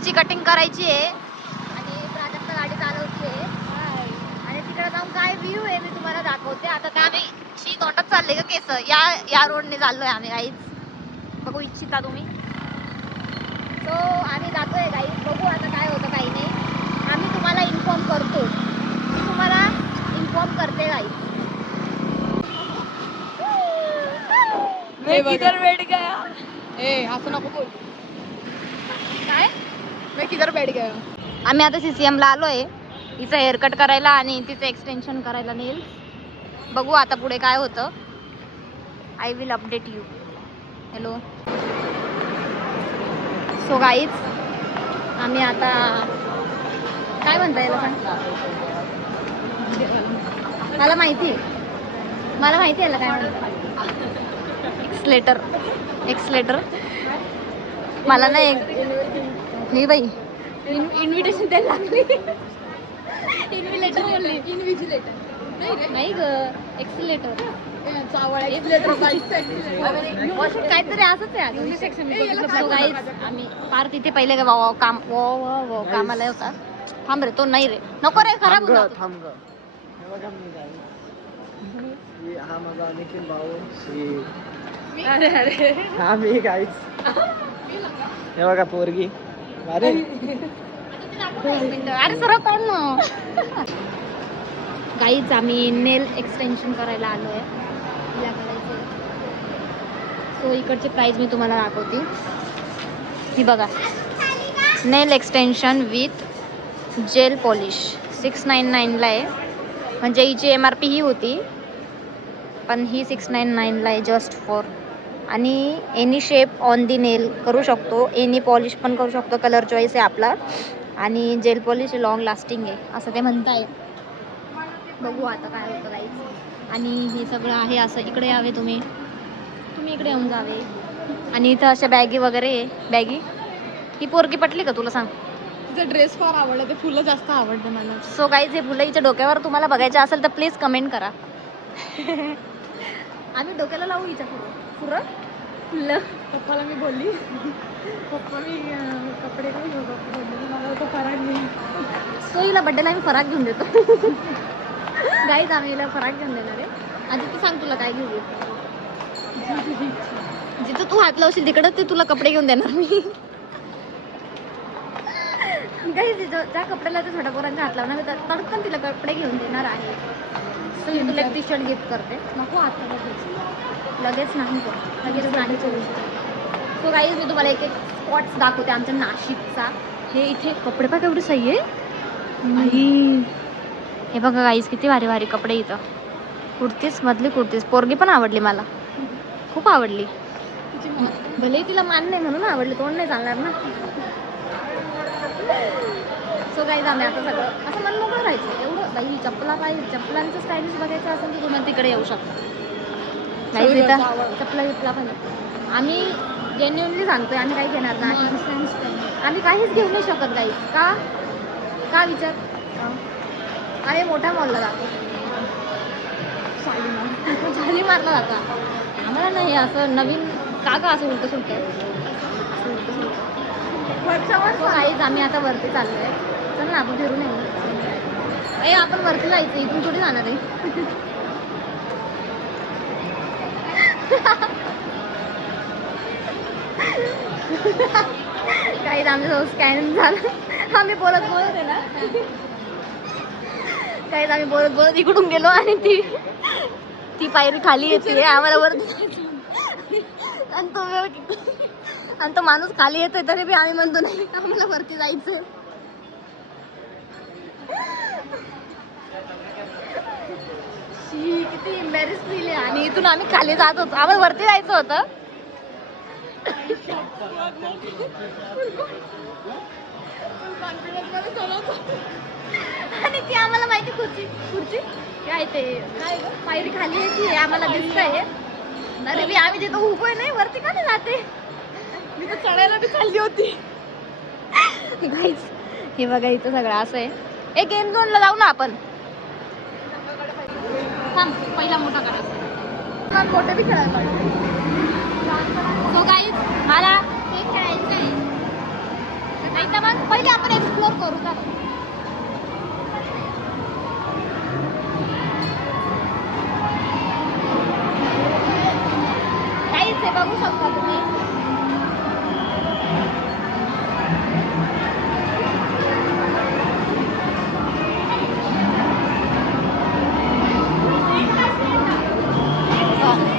हिची कटिंग करायची आहे आणि प्राजक्ता गाडी चालवते आणि तिकडे जाऊन काय व्ह्यू आहे मी तुम्हाला दाखवते. आता त्या आम्ही शी तोंडात चालले का केस या रोडने चाललोय आम्ही गाईच बघू इच्छिता तुम्ही. सो आम्ही जातोय गाईच, बघू आता काय होतं काही नाही. आम्ही तुम्हाला इन्फॉर्म करतो, मी तुम्हाला इन्फॉर्म करते गाईच. मैं किधर बैठ गया? ए असं नको बोल. काय मैं किधर बैठ गया? आम्ही आता CCM ला आलोय हिचं हेअरकट करायला आणि तिचं एक्सटेन्शन करायला नेल. बघू आता पुढे काय होतं. I will update you. Hello. So guys आम्ही आता काय म्हणता याला सांग. मला माहिती आहे याला काय म्हणतात. एक्सलेटर मला नाही नाही बाई इन्व्हिटेशन द्यायला लागली. इन्व्हिलेटर बोलली. इन्व्हिजिलेटर नाही ग एक्सिलेटर काहीतरी असंच आहे. आम्ही पार तिथे पहिले कामाला होता. थांब रे तो नाही रे नको रे खराब होता. हा माझा निखिल भाऊ. अरे अरे हा मी गाईच. हे बघा पोरगी. अरे अरे सर कोण गाईच आम्ही नेल एक्सटेन्शन करायला आलोय. सो इकडचे प्राइस मी तुम्हाला दाखवते. ही बघा नेल एक्सटेन्शन विथ जेल पॉलिश 699 ला आहे. म्हणजे हिची MRP ही होती पण ही 699 ला आहे जस्ट फॉर. आणि any shape on the nail करू शकतो, एनी पॉलिश पण करू शकतो, कलर चॉईस आहे आपला. आणि जेल पॉलिश लॉंग लास्टिंग आहे असं ते म्हणताय. बघू आता काय होतं गाईच. आणि हे सगळं आहे असं. इकडे यावे तुम्ही इकडे येऊन जावे. आणि इथं अशा बॅगी वगैरे आहे. बॅगी ही पोरगी पटली का तुला सांग. तिचा ड्रेस फार आवडला, ते फुलं जास्त आवडतं मला. सो गाईज हे फुलं हिच्या डोक्यावर तुम्हाला बघायचे असेल तर प्लीज कमेंट करा. आम्ही डोक्याला लावू हिच्या फुलं. पप्पाला मी बोलली पप्पा मी कपडे काही बोलले मला तो फराक नाही. सो हिला बड्डेला आम्ही फराक घेऊन देतो. गाईज आम्ही हिला फराक घेऊन देणार आहे. आधी तू सांग तुला काय घेऊ. जिथं तू हात लावशील तिकडं ते तुला कपडे घेऊन देणार मी. गाईज ज्या कपड्याला ते छोट्या पोरांच्या हात लावणार मी तडकन तिला कपडे घेऊन देणार आहे. सो मी तुला एक टी-शर्ट गिफ्ट करते. नको आता लगेच नाही करू. सो गाईज मी तुम्हाला एक स्पॉट्स दाखवते आमच्या नाशिकचा. हे इथे कपडे पण तेवढे सही आहे. हे बघा गाईज किती भारी भारी कपडे इथं. कुर्तीस मधली कुर्तीस पोरगी पण आवडली मला, खूप आवडली. भले तिला मान नाही म्हणून आवडली, तोंड नाही चालणार ना. सो गाईज आम्ही आता सगळं असं मन मोकळं राहायचं. एवढं बाई चप्पला पाहिजे, चप्पलांचं स्टाईलिश बघायचं असेल तर तुम्ही तिकडे येऊ शकता. गाईज इथं चप्पला पण आम्ही जेन्युअनली सांगतोय आम्ही काही घेणार नाही. आम्ही काहीच घेऊ नाही शकत गाईज. का विचार आम्ही मोठ्या मॉलला जातो. शालीमारला जातो आम्हाला नाही असं नवीन का असं उलटं सुलटं. गाईज आम्ही आता वरती चाललोय. चल ना आपण फिरून येऊ. आपण वरती जायचं, इथून थोडी जाणार आहे. काही आमचं स्कॅन झालं. आम्ही बोलत आहे ना काही आम्ही बोलत इकडून गेलो आणि ती पायरी खाली येते आम्हाला वरती. आणि तो माणूस खाली येतोय तरी बी आम्ही म्हणतो नाही आम्हाला वरती जायचं. किती एम्बॅरेस फील आहे. आणि इथून आम्ही खाली जात होतो, आम्हाला वरती जायचं होतं. आणि ती आम्हाला माहिती खुर्ची काय ते काय पायरी खाली आहे ती आम्हाला दिसतंय. अरे बी आम्ही तिथं उभं नाही वरती का नाही जाते. मी तर चढायला बी चालली होती. गाईज हे बघा इथं सगळं असं आहे. एक गेम झोनला जाऊ ना आपण. थांब पहिला मोठा करायचा. मोठे बी खेळायला पाहिजे. सो गाईज मला हे खेळायचं आहे. नाही तर मग पहिले आपण एक्सप्लोर करू का. काहीच आहे बघू शकता तुम्ही.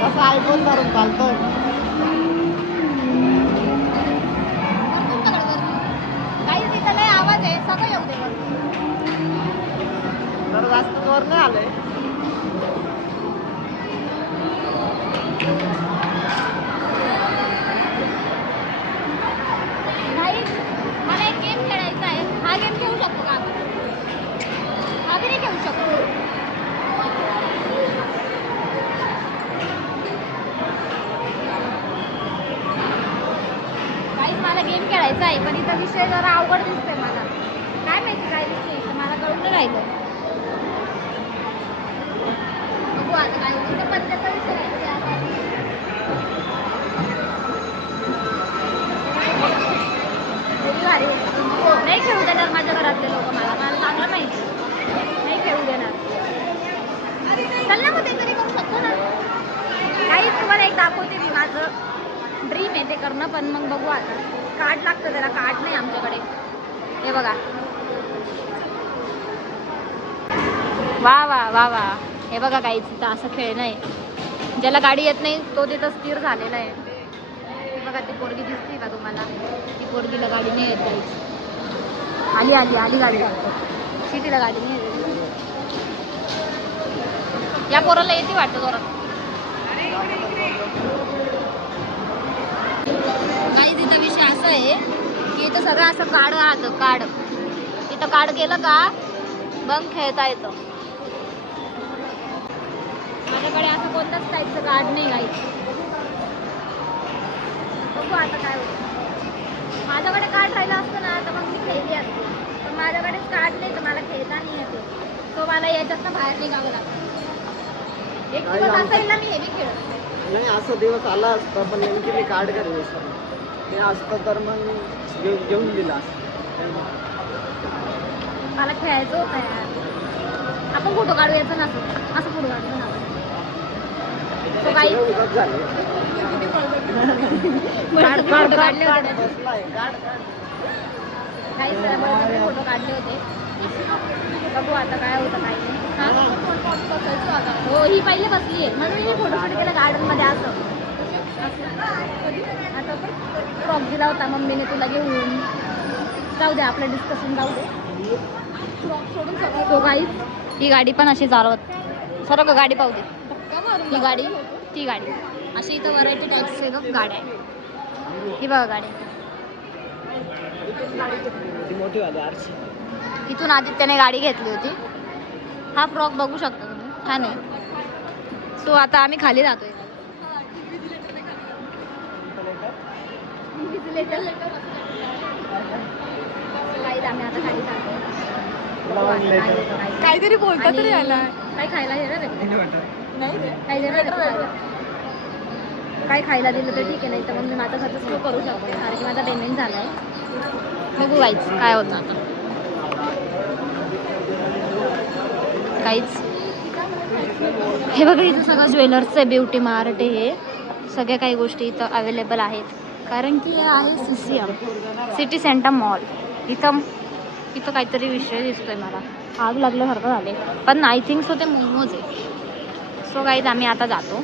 कसं आयफोन धरून चालतोय. काहीच इथं लय आवाज आहे, सगळं येऊ दे वर. तर जास्त जोर नाही आलंय. Guys, मला एक गेम खेळायचा आहे. हा गेम खेळू शकतो का आपण? हा बी नाही खेळू शकतो. Guys, मला गेम खेळायचा आहे पण इथं विषय जरा अवघड दिसतोय मला. काय माहिती काय विषय इथं मला कळून नाही राहिलं. बघू आता काय होतं. इथं पत्त्याचा विषय आहे आता. नाही खेळू देणार माझ्या घरातले लोक. मला चांगलं माहिती नाही खेळू देणार. चल ना मग ते तरी करू शकतो ना. काही तुम्हाला एक दाखवते मी. माझं ड्रीम आहे ते करणं पण मग बघू आता. कार्ड लागतं त्याला. कार्ड नाही आमच्याकडे. हे बघा. वा वा वा वा. हे बघा काहीच इथं असं खेळणं आहे. ज्याला गाडी येत नाही तो तिथं स्थिर झालेला आहे. बघा ती पोरगी दिसते का तुम्हाला. ती पोरगीला गाडी नाही येत काहीच. आली आली आली गाडी. सिटीला गाडी नाही येत. या पोराला येते वाटतं जोरात. काही तिथं विषय असा आहे की इथं सगळं असं कार्ड राहतं. कार्ड इथं कार्ड केलं का मग खेळता येतं. माझ्याकडे असं कोणत्याच टाईपचं कार्ड नाही काहीच. बघू आता काय होतं. माझ्याकडे कार्ड राहिलं असतं ना तर मग मी खेळली असते. पण माझ्याकडेच कार्ड नाही तर मला खेळता नाही येते. तो मला याच्यातनं बाहेर निघावं लागतं. एक दिवस असेल ना मी हे बी खेळत नाही. असं दिवस आला असता पण नेमकी मी कार्ड घरी विसरलो. ते असतं तर मग घेऊन दिला असतं. मला खेळायचं होतं यार. आपण फोटो काढू यायचं ना असं फोटो काढतो ना. तो काही उगाच झालं. फोटो काढले होते. बसलाय. काही फोटो काढले होते. बघू आता काय होतं काय नाही. हो ही पहिले बसली आहे म्हणून मी फोटोशूट केलं गार्डनमध्ये. असं आता फ्रॉक दिला होता मम्मीने तुला घेऊन. जाऊ दे आपलं डिस्कशन जाऊ दे. फ्रॉक सोडून सगळं. तो काही ही गाडी पण अशी चालवत सर्व गाडी पाहू दे. ही गाडी ती गाडी अशी इथं व्हरायटी टाईप्स गाड्या आहे. ही बघा गाडी. मोठी वाली आरची. इथून आदित्यने गाडी घेतली होती. हा फ्रॉक बघू शकता तुम्ही. छान आहे. सो आता आम्ही खाली जातोय. आम्ही आता खाली जातोय. काहीतरी बोलता तरी आला. काय खायला देणार आहे? नाही रे. काय देणार आहे? काय खायला दिलं तर ठीक आहे. नाही तर मग मी माझा खर्च सुरू करू शकते कारण की माझा पेमेंट झाला आहे. बघू काहीच काय होतं आता. काहीच. हे बघा इथं सगळं ज्वेलर्सचं आहे. ब्युटी मार्ट आहे. हे सगळ्या काही गोष्टी इथं अवेलेबल आहेत कारण की हे आहे CCM सिटी सेंटर मॉल. इथं काहीतरी विषय दिसतोय मला. आग लागल्यासारखं झाले पण आय थिंक सो ते मोमोज आहे. सो गाईज आम्ही आता जातो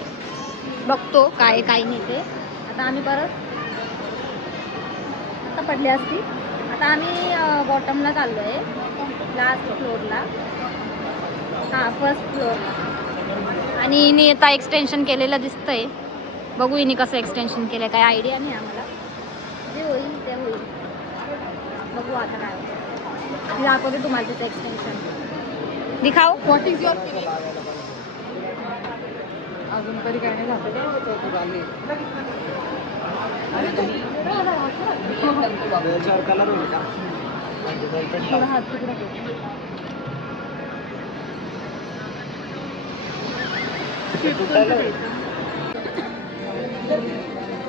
बघतो काय काय नाही ते. आता आम्ही परत आता पडली असती. आता आम्ही बॉटमला चाललो आहे. लास्ट फ्लोअरला. हां फर्स्ट फ्लोअरला. आणि हिने आता एक्सटेन्शन केलेलं दिसतंय. बघू हिने कसं एक्सटेन्शन केलं काय आयडिया नाही आम्हाला. जे होईल ते होईल. बघू आता काय होतं. दाखवते तुम्हाला तिचं एक्सटेन्शन. दिखाओ. What is your filling? अजून तरी काय नाही झालं. याच्यावर कलर होईल का? थोडा हात तिकडे कर.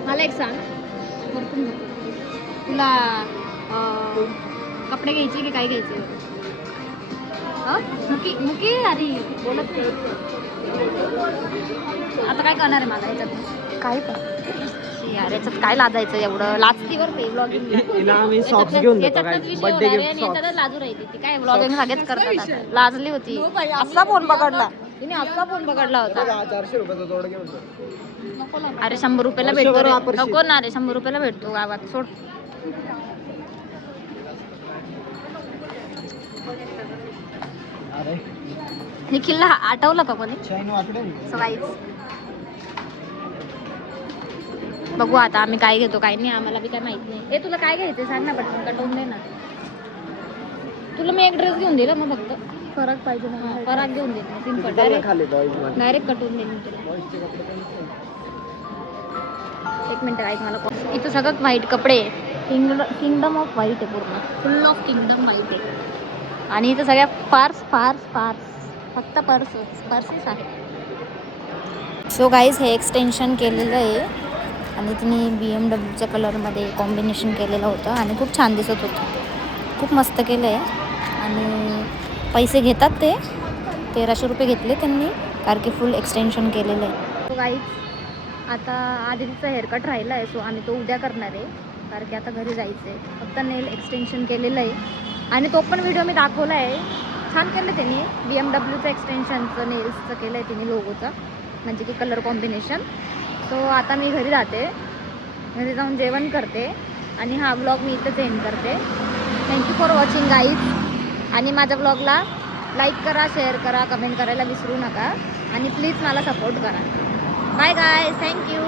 मला एक सांग. तुला कपडे घ्यायचे की काय घ्यायचे? मुकी मुकी अरे बोलत नाही. आता काय करणार आहे मला याच्यात? काय पण यार याच्यात काय लाजायचं एवढं? लाजती बरं ते ब्लॉगिंग. हिला आम्ही सॉक्स घेऊन देतो काय विषय बर्थडे होणार आहे गिफ्ट आणि सॉक्स. याच्यातच लाजू राहिली ती. काय ब्लॉगिंग सगळेच करतात आता. लाजली होती. असा फोन पकडला तिने, असा फोन पकडला होता. 400 रुपयाचा जोड घेऊन जा. अरे 100 रुपयाला भेटतो वर्षभर रे. वापरशील. नको ना रे, 100 रुपयाला भेटतो गावात. सोड. अरे निखिलला आठवलं का कोणी? शाईन वाटलं सवाईच. बघू आता आम्ही काय घेतो काय नाही, आम्हाला बी काय माहित नाही. ए तुला काय घ्यायचं सांग ना पटकन, कटवून दे ना. तुला मी एक ड्रेस घेऊन दिला मग फक्त. फरक पाहिजे मला. फराक घेऊन दे सिंपल. खाली बॉईज मध्ये डायरेक्ट कटवून देईन मी तुला. बॉईजचे कपडे पण नाही. एक मिनिट ऐक मला. इथं सगळं व्हाईट कपडे. किंगडम ऑफ व्हाईट आहे पूर्ण. फुल ऑफ किंगडम व्हाईट आहे. आणि इथं सगळ्या पार्स फक्त पर्सेस आहे. सो गाईज हे एक्सटेन्शन केलेलं आहे आणि तिने BMW कलरमध्ये कॉम्बिनेशन केलेलं होतं आणि खूप छान दिसत होतं. खूप मस्त केलं आहे आणि पैसे घेतात ते 1300 रुपये घेतले त्यांनी, कारण की फुल एक्सटेन्शन केलेलं आहे. सो गाईज आता आधीचा हेअरकट राहिला आहे, सो आम्ही तो उद्या करणार आहे कारण की आता घरी जायचं आहे. फक्त नेल एक्सटेन्शन केलेलं आहे आणि तो पण व्हिडिओ मी दाखवला आहे. छान केलं त्यांनी. BMWचं एक्सटेन्शनचं नेल्सचं केलं आहे तिने, लोगोचं, म्हणजे की कलर कॉम्बिनेशन. सो आता मी घरी जाते, घरी जाऊन जेवण करते आणि हा व्लॉग मी इथंच एंड करते. Thank you for watching guys. आणि माझ्या व्लॉगला लाईक करा, शेअर करा, कमेंट करायला विसरू नका आणि प्लीज मला सपोर्ट करा. बाय गाय, थँक्यू.